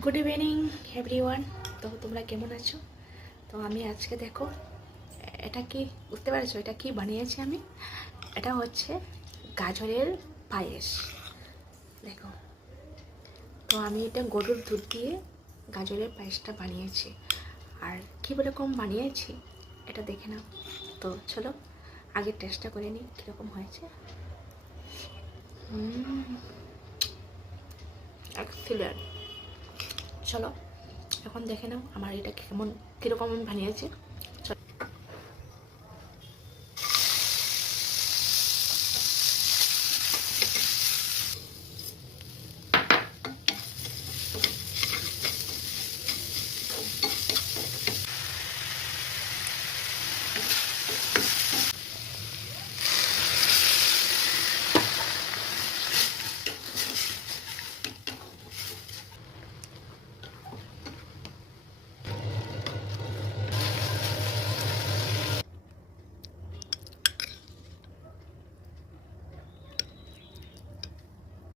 Good evening everyone. তো তোমরা কেমন আছো? তো আমি আজকে দেখো এটা কি বুঝতে পারছো এটা কি বানিয়েছি আমি। এটা হচ্ছে গাজরের পায়েস। দেখো, তো আমি এটা গরুর দুধ দিয়ে গাজরের পায়েসটা বানিয়েছি। আর কীরকম বানিয়েছি এটা দেখে নাও। তো চলো আগে টেস্টটা করে নিই কীরকম হয়েছে। এক্সিলেন্ট। চলো এখন দেখে নাও আমার এটা কেমন কীরকম আমি বানিয়েছি।